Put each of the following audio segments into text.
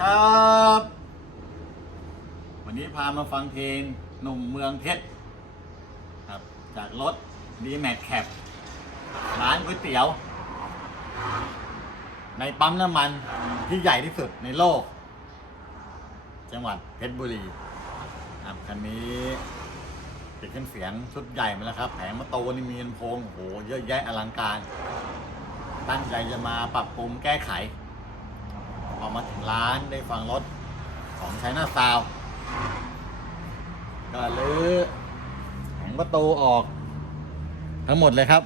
ครับ วันนี้พามาฟังเพลงหนุ่มเมืองเพชรครับ จากรถดีแม็กแคปร้านก๋วยเตี๋ยว ในปั๊มน้ำมันที่ใหญ่ที่สุดในโลก จังหวัดเพชรบุรีครับคันนี้ติดเครื่องเสียงชุดใหญ่มาแล้วครับ แผงมาโตนี่มีลำโพงโอ้โหเยอะแยะอลังการ ตั้งใจจะมาปรับปรุงแก้ไข พอมาถึงร้านได้ฟังรถของใช้หน้าซาวก็รื้อแผงประตูออก ทั้งหมดเลยครับ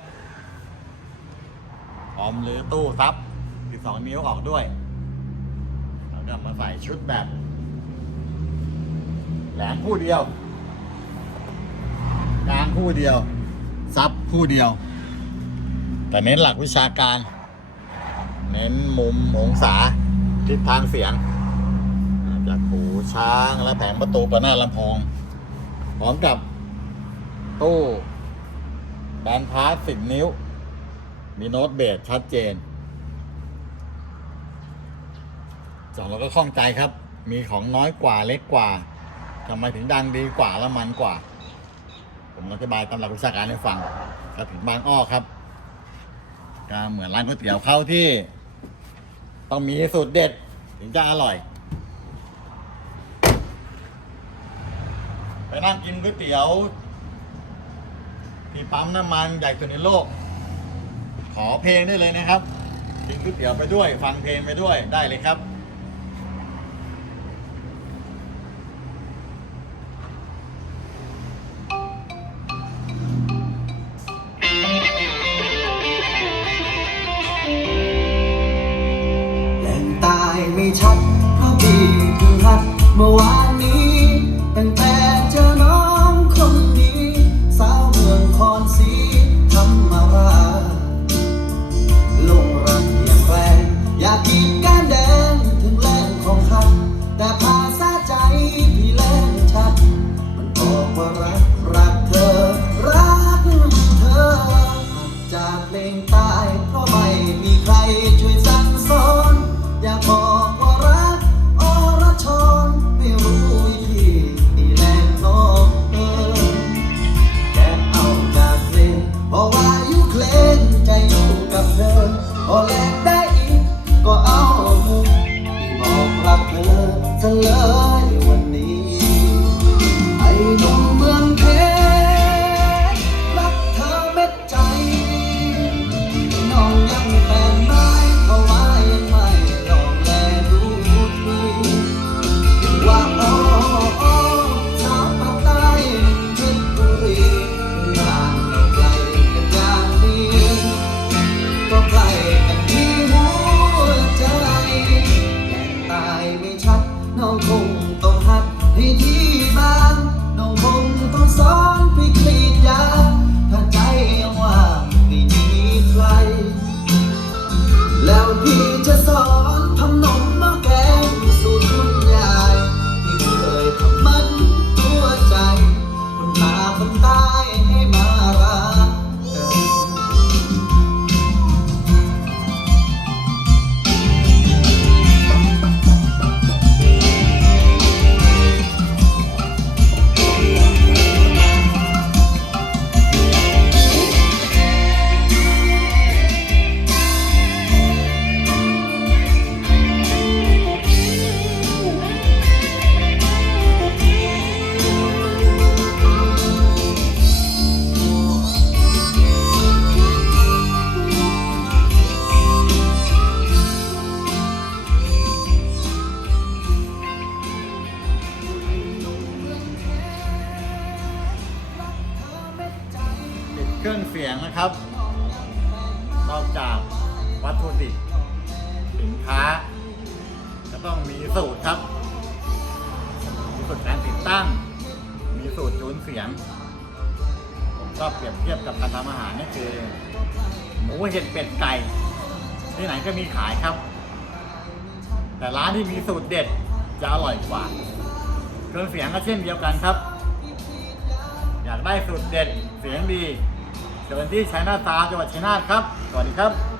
พร้อมรื้อตู้ซับ12นิ้วออกด้วยแล้วก็มาใส่ชุดแบบ แหลมคู่เดียวกลางคู่เดียวซับคู่เดียว แต่เน้นหลักวิชาการ เน้นมุมองศา ทิศทางเสียง จากหูช้างและแผงประตูประหน้าลำโพงพร้อมกับตู้แบนพาสสิบนิ้ว มีโน้ตเบสชัดเจนสองเราก็คล่องใจครับ มีของน้อยกว่าเล็กกว่าทำไมถึงดังดีกว่าและมันกว่า ผมอธิบายตามหลักวิชาการให้ฟังก็ถึงบางอ้อครับก็เหมือนร้านก๋วยเตี๋ยวเข้าที่ ต้องมีสูตรเด็ด ถึงจะอร่อย ไปนั่งกินก๋วยเตี๋ยว ที่ปั๊มน้ำมันใหญ่สุดในโลก ขอเพลงได้เลยนะครับ กินก๋วยเตี๋ยวไปด้วย ฟังเพลงไปด้วยได้เลยครับ เพราะพี่เพิ่งหัดเมื่อวาน ซ ชัด เครื่องเสียงนะครับ นอกจากวัตถุดิบสินค้าก็ต้องมีสูตรครับ มีสูตรการติดตั้ง มีสูตรจูนเสียง ผมก็เปรียบเทียบกับการทำอาหารนี่คือ หมูเห็ดเป็ดไก่ที่ไหนก็มีขายครับ แต่ร้านที่มีสูตรเด็ดจะอร่อยกว่า เครื่องเสียงก็เช่นเดียวกันครับ อยากได้สูตรเด็ดเสียงดี เชิญที่ชัยนาทาจังหวัดชัยนาทครับ สวัสดีครับ